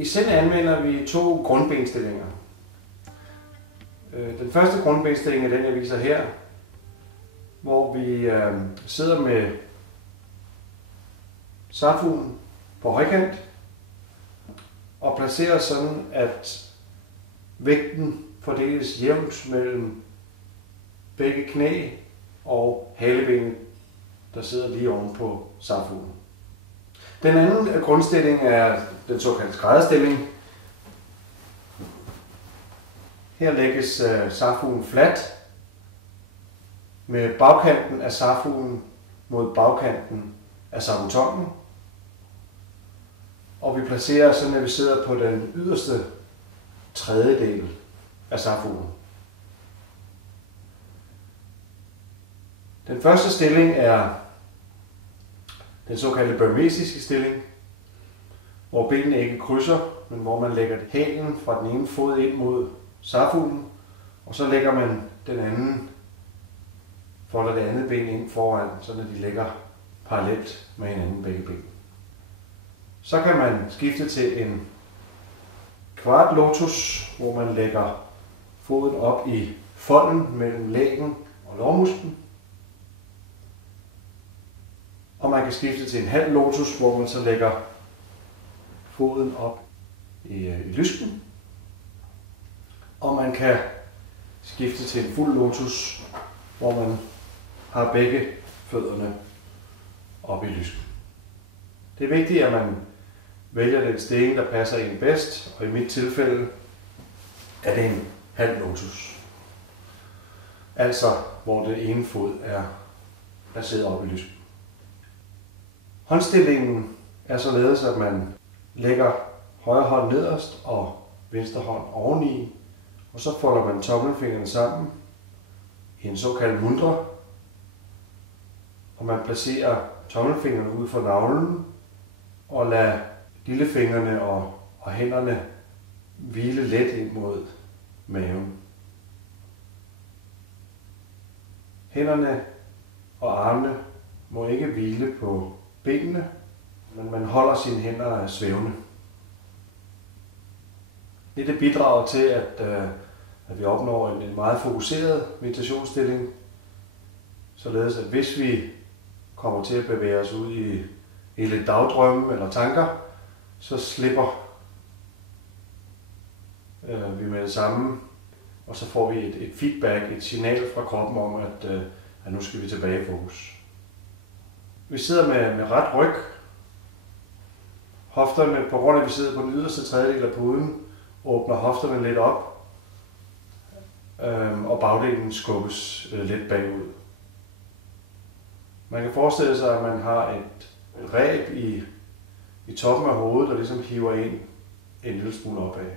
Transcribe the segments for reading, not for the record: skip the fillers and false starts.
I Zen anvender vi 2 grundbenstillinger. Den første grundbenstilling er den, jeg viser her, hvor vi sidder med zafuen på højkant og placerer sådan, at vægten fordeles jævnt mellem begge knæ og halebenet, der sidder lige oven på zafuen. Den anden grundstilling er den såkaldte skrædderstilling. Her lægges zafuen fladt med bagkanten af zafuen mod bagkanten af zabutongen. Og vi placerer sådan, at vi sidder på den yderste tredjedel af zafuen. Den første stilling er den såkaldte burmesiske stilling, hvor benene ikke krydser, men hvor man lægger hælen fra den ene fod ind mod zafuen, og så lægger man den anden, folder det andet ben ind foran, så de ligger parallelt med hinanden begge ben. Så kan man skifte til en kvart lotus, hvor man lægger foden op i folden mellem lægen og lårmusklen. Og man kan skifte til en halv lotus, hvor man så lægger foden op i lysken. Og man kan skifte til en fuld lotus, hvor man har begge fødderne op i lysken. Det er vigtigt, at man vælger den stilling, der passer en bedst, og i mit tilfælde er det en halv lotus. Altså, hvor det ene fod er placeret op i lysken. Håndstillingen er således, at man lægger højre hånd nederst og venstre hånd oveni, og så folder man tommelfingrene sammen i en såkaldt mudra, og man placerer tommelfingrene ud for navlen og lader lillefingrene og hænderne hvile let ind mod maven. Hænderne og armene må ikke hvile på benene, men man holder sine hænder svævende. Det bidrager til, at vi opnår en meget fokuseret meditationsstilling, således at hvis vi kommer til at bevæge os ud i lidt dagdrømme eller tanker, så slipper vi med det samme, og så får vi et feedback, et signal fra kroppen om, at nu skal vi tilbage i fokus. Vi sidder med ret ryg. Hofterne, på grund af at vi sidder på den yderste tredjedel af puden, åbner hofterne lidt op, og bagdelen skubbes lidt bagud. Man kan forestille sig, at man har et reb i toppen af hovedet, der ligesom hiver en lille smule opad.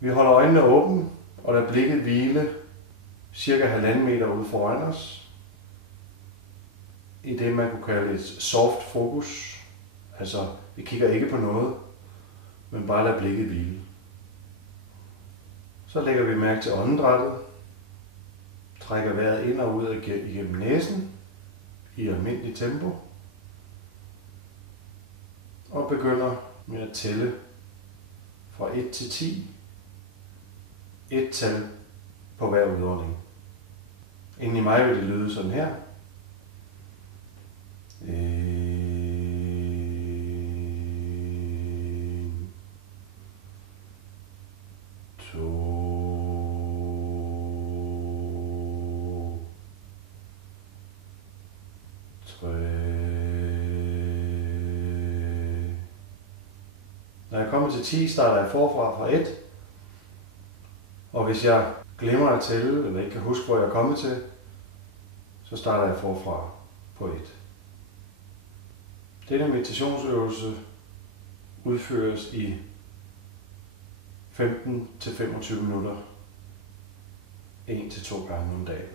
Vi holder øjnene åbne og lader blikket hvile cirka 1,5 meter ude foran os, i det man kunne kalde et soft fokus. Altså, vi kigger ikke på noget, men bare lader blikket hvile. Så lægger vi mærke til åndedrættet, trækker vejret ind og ud igennem næsen i almindelig tempo, og begynder med at tælle fra 1 til 10, et tal på hver udånding. Inden i mig vil det lyde sådan her. 1, 2, 3. Når jeg kommer til 10, starter jeg forfra fra 1. Og hvis jeg glemmer at tælle, eller ikke kan huske, hvor jeg er kommet til, så starter jeg forfra på 1. Denne meditationsøvelse udføres i 15-25 minutter, 1 til 2 gange om dagen.